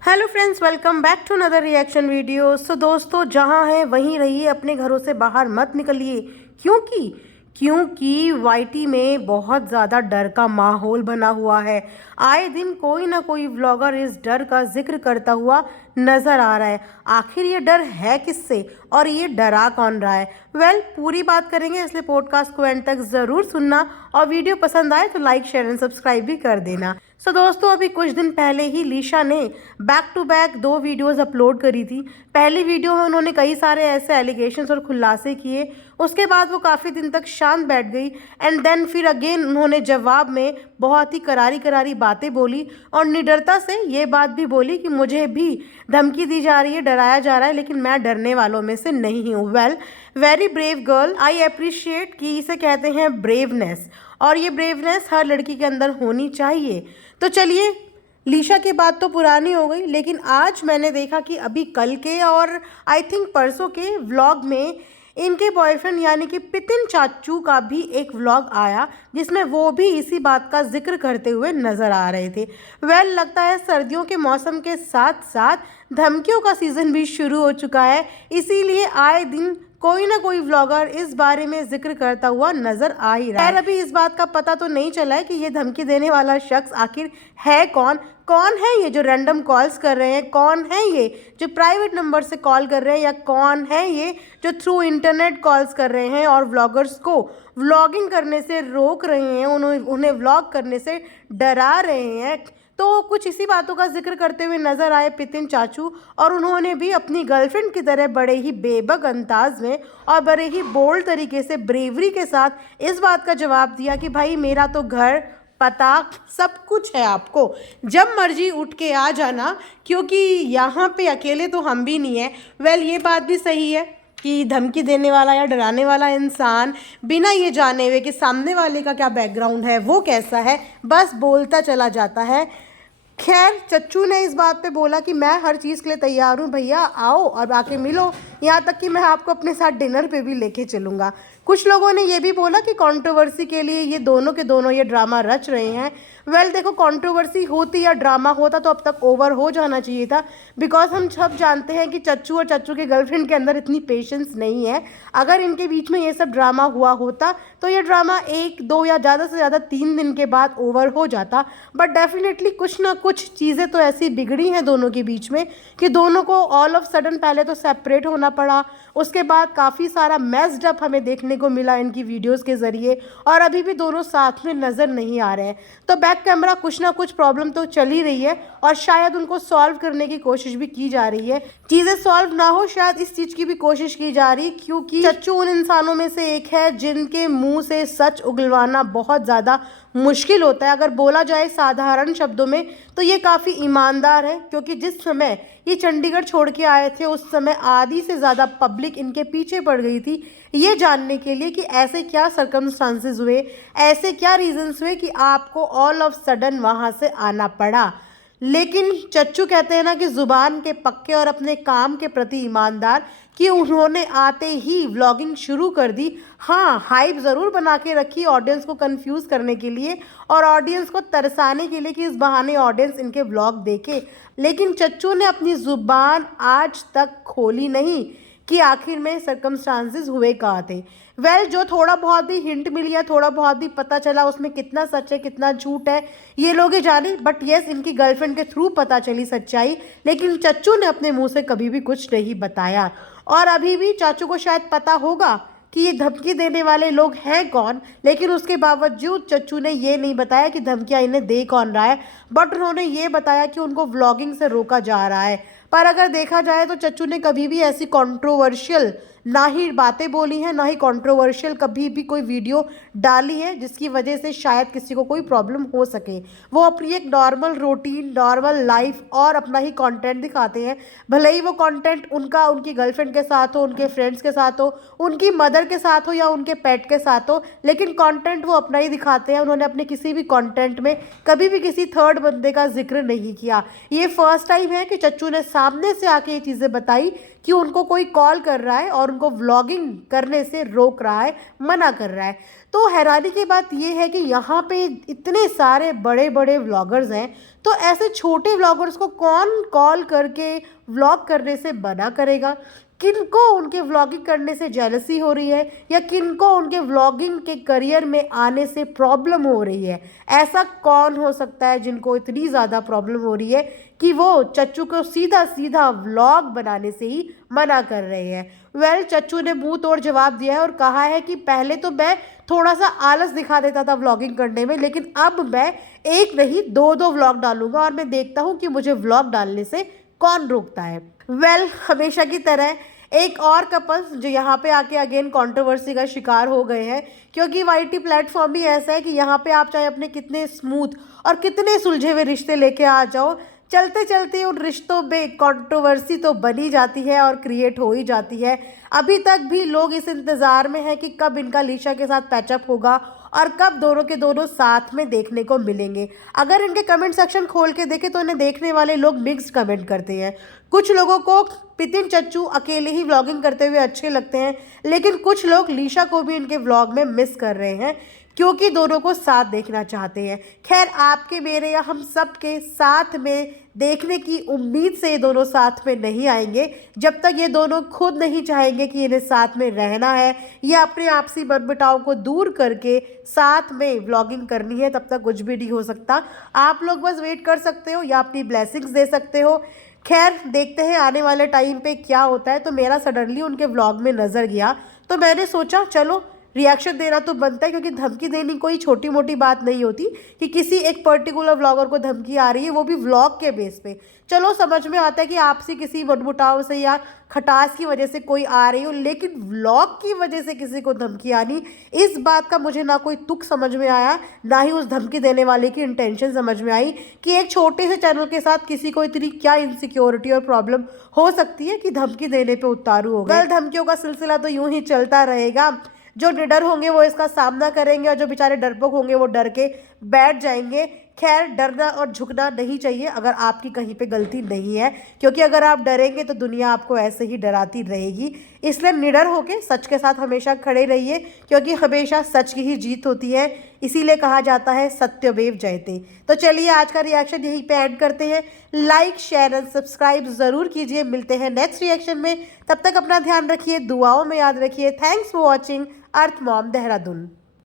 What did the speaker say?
Hello friends, welcome back to another reaction video. So दोस्तों, जहां है वहीं रहिए, अपने घरों से बाहर मत निकलिए। क्योंकि क्योंकि वाईटी में बहुत ज़्यादा डर का माहौल बना हुआ है। आए दिन कोई ना कोई व्लॉगर इस डर का जिक्र करता हुआ नज़र आ रहा है। आखिर ये डर है किससे और ये डरा कौन रहा है? पूरी बात करेंगे, इसलिए पॉडकास्ट को एंड तक ज़रूर सुनना और वीडियो पसंद आए तो लाइक, शेयर एंड सब्सक्राइब भी कर देना। दोस्तों, अभी कुछ दिन पहले ही लीशा ने back to back 2 videos upload करी थी। पहली वीडियो में उन्होंने कई सारे ऐसे एलिगेशंस और खुलासे किए। उसके बाद वो काफ़ी दिन तक शांत बैठ गई एंड देन फिर अगेन उन्होंने जवाब में बहुत ही करारी करारी बातें बोली और निडरता से ये बात भी बोली कि मुझे भी धमकी दी जा रही है, डराया जा रहा है, लेकिन मैं डरने वालों में से नहीं हूँ। Very brave girl, I appreciate कि इसे कहते हैं ब्रेवनेस, और ये ब्रेवनेस हर लड़की के अंदर होनी चाहिए। तो चलिए, लीशा की बात तो पुरानी हो गई, लेकिन आज मैंने देखा कि अभी कल के और आई थिंक परसों के व्लॉग में इनके बॉयफ्रेंड यानी कि पितिन चाचू का भी एक व्लॉग आया, जिसमें वो भी इसी बात का जिक्र करते हुए नज़र आ रहे थे। लगता है सर्दियों के मौसम के साथ साथ धमकियों का सीज़न भी शुरू हो चुका है, इसीलिए आए दिन कोई ना कोई व्लॉगर इस बारे में जिक्र करता हुआ नजर आ ही रहा है। अभी इस बात का पता तो नहीं चला है कि ये धमकी देने वाला शख्स आखिर है कौन है ये जो रैंडम कॉल्स कर रहे हैं, कौन है ये जो प्राइवेट नंबर से कॉल कर रहे हैं, या कौन है ये जो थ्रू इंटरनेट कॉल्स कर रहे हैं और व्लॉगर्स को व्लॉगिंग करने से रोक रहे हैं, उन्हें व्लॉग करने से डरा रहे हैं। तो कुछ इसी बातों का जिक्र करते हुए नजर आए पितिन चाचू, और उन्होंने भी अपनी गर्लफ्रेंड की तरह बड़े ही बेबक अंदाज में और बड़े ही बोल्ड तरीके से ब्रेवरी के साथ इस बात का जवाब दिया कि भाई मेरा तो घर, पता, सब कुछ है, आपको जब मर्जी उठ के आ जाना, क्योंकि यहाँ पे अकेले तो हम भी नहीं है। ये बात भी सही है कि धमकी देने वाला या डराने वाला इंसान बिना ये जाने हुए कि सामने वाले का क्या बैकग्राउंड है, वो कैसा है, बस बोलता चला जाता है। खैर, चच्चू ने इस बात पे बोला कि मैं हर चीज़ के लिए तैयार हूँ भैया, आओ और आके मिलो, यहाँ तक कि मैं आपको अपने साथ डिनर पे भी लेके चलूँगा। कुछ लोगों ने ये भी बोला कि कंट्रोवर्सी के लिए ये दोनों के दोनों ये ड्रामा रच रहे हैं। देखो, कंट्रोवर्सी होती या ड्रामा होता तो अब तक ओवर हो जाना चाहिए था, बिकॉज हम सब जानते हैं कि चच्चू और चच्चू के गर्लफ्रेंड के अंदर इतनी पेशेंस नहीं है। अगर इनके बीच में ये सब ड्रामा हुआ होता तो ये ड्रामा 1, 2 या ज़्यादा से ज़्यादा 3 दिन के बाद ओवर हो जाता। बट डेफिनेटली कुछ ना कुछ चीज़ें तो ऐसी बिगड़ी हैं दोनों के बीच में कि दोनों को ऑल ऑफ सडन पहले तो सेपरेट होना पड़ा, उसके बाद काफ़ी सारा मेस्ड अप हमें देखने को मिला इनकी वीडियोस के ज़रिए, और अभी भी दोनों साथ में नज़र नहीं आ रहे हैं। तो बैक कैमरा कुछ ना कुछ प्रॉब्लम तो चल ही रही है और शायद उनको सॉल्व करने की कोशिश भी की जा रही है। चीज़ें सॉल्व ना हो, शायद इस चीज़ की भी कोशिश की जा रही, क्योंकि चच्चू उन इंसानों में से एक है जिनके मुंह से सच उगलवाना बहुत ज़्यादा मुश्किल होता है। अगर बोला जाए साधारण शब्दों में तो ये काफ़ी ईमानदार है, क्योंकि जिस समय ये चंडीगढ़ छोड़ के आए थे उस समय आधी से ज़्यादा पब्लिक इनके पीछे पड़ गई थी ये जानने के लिए कि ऐसे क्या सर्कमस्टांसेस हुए, ऐसे क्या रीजंस हुए कि आपको ऑल ऑफ सडन वहाँ से आना पड़ा। लेकिन चच्चू कहते हैं ना कि ज़ुबान के पक्के और अपने काम के प्रति ईमानदार, कि उन्होंने आते ही व्लॉगिंग शुरू कर दी। हाँ, हाइप ज़रूर बना के रखी ऑडियंस को कंफ्यूज करने के लिए और ऑडियंस को तरसाने के लिए कि इस बहाने ऑडियंस इनके व्लॉग देखे, लेकिन चच्चू ने अपनी ज़ुबान आज तक खोली नहीं कि आखिर में सर्कमस्टांसेस हुए कहाँ थे। जो थोड़ा बहुत भी हिंट मिली है, थोड़ा बहुत भी पता चला, उसमें कितना सच है कितना झूठ है ये लोग ही जाने, बट येस, इनकी गर्लफ्रेंड के थ्रू पता चली सच्चाई, लेकिन चच्चू ने अपने मुंह से कभी भी कुछ नहीं बताया। और अभी भी चाचू को शायद पता होगा कि ये धमकी देने वाले लोग हैं कौन, लेकिन उसके बावजूद चच्चू ने ये नहीं बताया कि धमकियाँ इन्हें दे कौन रहा है, बट उन्होंने ये बताया कि उनको व्लॉगिंग से रोका जा रहा है। पर अगर देखा जाए तो चच्चू ने कभी भी ऐसी कंट्रोवर्शियल ना ही बातें बोली हैं, ना ही कंट्रोवर्शियल कभी भी कोई वीडियो डाली है जिसकी वजह से शायद किसी को कोई प्रॉब्लम हो सके। वो अपनी एक नॉर्मल रूटीन, नॉर्मल लाइफ और अपना ही कंटेंट दिखाते हैं, भले ही वो कंटेंट उनका उनकी गर्लफ्रेंड के साथ हो, उनके फ्रेंड्स के साथ हो, उनकी मदर के साथ हो या उनके पेट के साथ हो, लेकिन कंटेंट वो अपना ही दिखाते हैं। उन्होंने अपने किसी भी कंटेंट में कभी भी किसी थर्ड बंदे का जिक्र नहीं किया। ये फर्स्ट टाइम है कि चच्चू ने सामने से आके ये चीज़ें बताई कि उनको कोई कॉल कर रहा है और उनको व्लॉगिंग करने से रोक रहा है, मना कर रहा है। तो हैरानी की बात ये है कि यहाँ पे इतने सारे बड़े बड़े व्लॉगर्स हैं, तो ऐसे छोटे व्लॉगर्स को कौन कॉल करके व्लॉग करने से मना करेगा? किनको उनके व्लॉगिंग करने से जेलसी हो रही है या किनको उनके व्लॉगिंग के करियर में आने से प्रॉब्लम हो रही है? ऐसा कौन हो सकता है जिनको इतनी ज़्यादा प्रॉब्लम हो रही है कि वो चच्चू को सीधा सीधा व्लॉग बनाने से ही मना कर रहे हैं? चच्चू ने मुंह तोड़ जवाब दिया है और कहा है कि पहले तो मैं थोड़ा सा आलस दिखा देता था व्लॉगिंग करने में, लेकिन अब मैं एक नहीं दो दो व्लॉग डालूंगा और मैं देखता हूँ कि मुझे व्लॉग डालने से कौन रोकता है। हमेशा की तरह एक और कपल जो यहाँ पे आके अगेन कंट्रोवर्सी का शिकार हो गए हैं, क्योंकि वाईटी प्लेटफॉर्म भी ऐसा है कि यहाँ पे आप चाहे अपने कितने स्मूथ और कितने सुलझे हुए रिश्ते लेके आ जाओ, चलते चलते उन रिश्तों में कंट्रोवर्सी तो बनी जाती है और क्रिएट हो ही जाती है। अभी तक भी लोग इस इंतज़ार में हैं कि कब इनका लीशा के साथ पैचअप होगा और कब दोनों के दोनों साथ में देखने को मिलेंगे। अगर इनके कमेंट सेक्शन खोल के देखें तो इन्हें देखने वाले लोग मिक्स्ड कमेंट करते हैं। कुछ लोगों को पितिन चच्चू अकेले ही व्लॉगिंग करते हुए अच्छे लगते हैं, लेकिन कुछ लोग लीशा को भी इनके व्लॉग में मिस कर रहे हैं क्योंकि दोनों को साथ देखना चाहते हैं। खैर, आपके मेरे या हम सब के साथ में देखने की उम्मीद से ये दोनों साथ में नहीं आएंगे जब तक ये दोनों खुद नहीं चाहेंगे कि इन्हें साथ में रहना है या अपने आपसी मनमुटाव को दूर करके साथ में व्लॉगिंग करनी है। तब तक कुछ भी नहीं हो सकता। आप लोग बस वेट कर सकते हो या अपनी ब्लेसिंग्स दे सकते हो। खैर, देखते हैं आने वाले टाइम पे क्या होता है। तो मेरा सडनली उनके व्लॉग में नज़र गया तो मैंने सोचा चलो रिएक्शन देना तो बनता है, क्योंकि धमकी देनी कोई छोटी मोटी बात नहीं होती कि किसी एक पर्टिकुलर व्लॉगर को धमकी आ रही है, वो भी व्लॉग के बेस पे। चलो समझ में आता है कि आपसी किसी मनमुटाव से या खटास की वजह से कोई आ रही हो, लेकिन व्लॉग की वजह से किसी को धमकी आनी, इस बात का मुझे ना कोई तुक समझ में आया, ना ही उस धमकी देने वाले की इंटेंशन समझ में आई कि एक छोटे से चैनल के साथ किसी को इतनी क्या इनसिक्योरिटी और प्रॉब्लम हो सकती है कि धमकी देने पर उतारू हो गए। धमकियों का सिलसिला तो यूं ही चलता रहेगा। जो निडर होंगे वो इसका सामना करेंगे और जो बेचारे डरपोक होंगे वो डर के बैठ जाएंगे। खैर, डरना और झुकना नहीं चाहिए अगर आपकी कहीं पे गलती नहीं है, क्योंकि अगर आप डरेंगे तो दुनिया आपको ऐसे ही डराती रहेगी। इसलिए निडर होके सच के साथ हमेशा खड़े रहिए, क्योंकि हमेशा सच की ही जीत होती है। इसीलिए कहा जाता है सत्यमेव जयते। तो चलिए आज का रिएक्शन यहीं पे ऐड करते हैं। लाइक, शेयर एंड सब्सक्राइब ज़रूर कीजिए। मिलते हैं नेक्स्ट रिएक्शन में। तब तक अपना ध्यान रखिए, दुआओं में याद रखिए। Thanks for watching earth mom Dehradun.